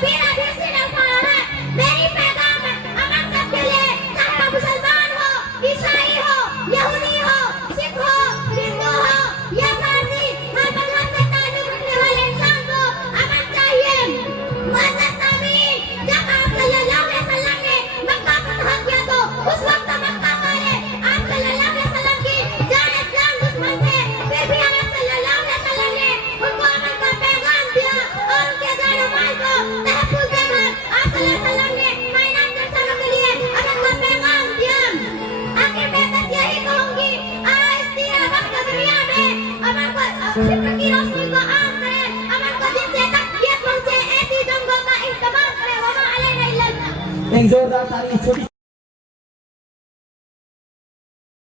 कभी ना भी सिर्फ पड़ा है। मेरी पैगाम है अमन सबके लिए, चाहे वो मुसलमान हो, ईसाई हो, यहूदी हो, सिख हो, हिंदू हो या पारसी, हर मजहब से ताल्लुक रखने वाले इंसान को अमन चाहिए। मुअज़्ज़ज़ सामीन, जब आप सल्लल्लाहु अलैहि वसल्लम ने मक्का फतह किया तो उस वक्त मक्का वाले आप सल्लल्लाहु अलैहि वसल्लम की जान इस्लाम दुश्मन थे, फिर भी आप सल्लल्लाहु अलैहि वसल्लम ने उनको अमन का पैगाम दिया और उनके जान और माल को तहफ़्फ़ुज़ देकर आप सल्लल्लाहु अलैहि वसल्लम ने कायनात के इंसानों के लिए अमन का पैगाम दिया। आखिर मैं बस यही कहूंगी, आज तेरा वक्त दुनिया में अमन को फिक्र की रोशनी को आम करे, अमन को जिनसे तक ये पहुंचे ऐसी जंगों का इस्तेमाल करे। वमा अलैना इल्ला अल-बलाग। एक जोरदार ताली छोटी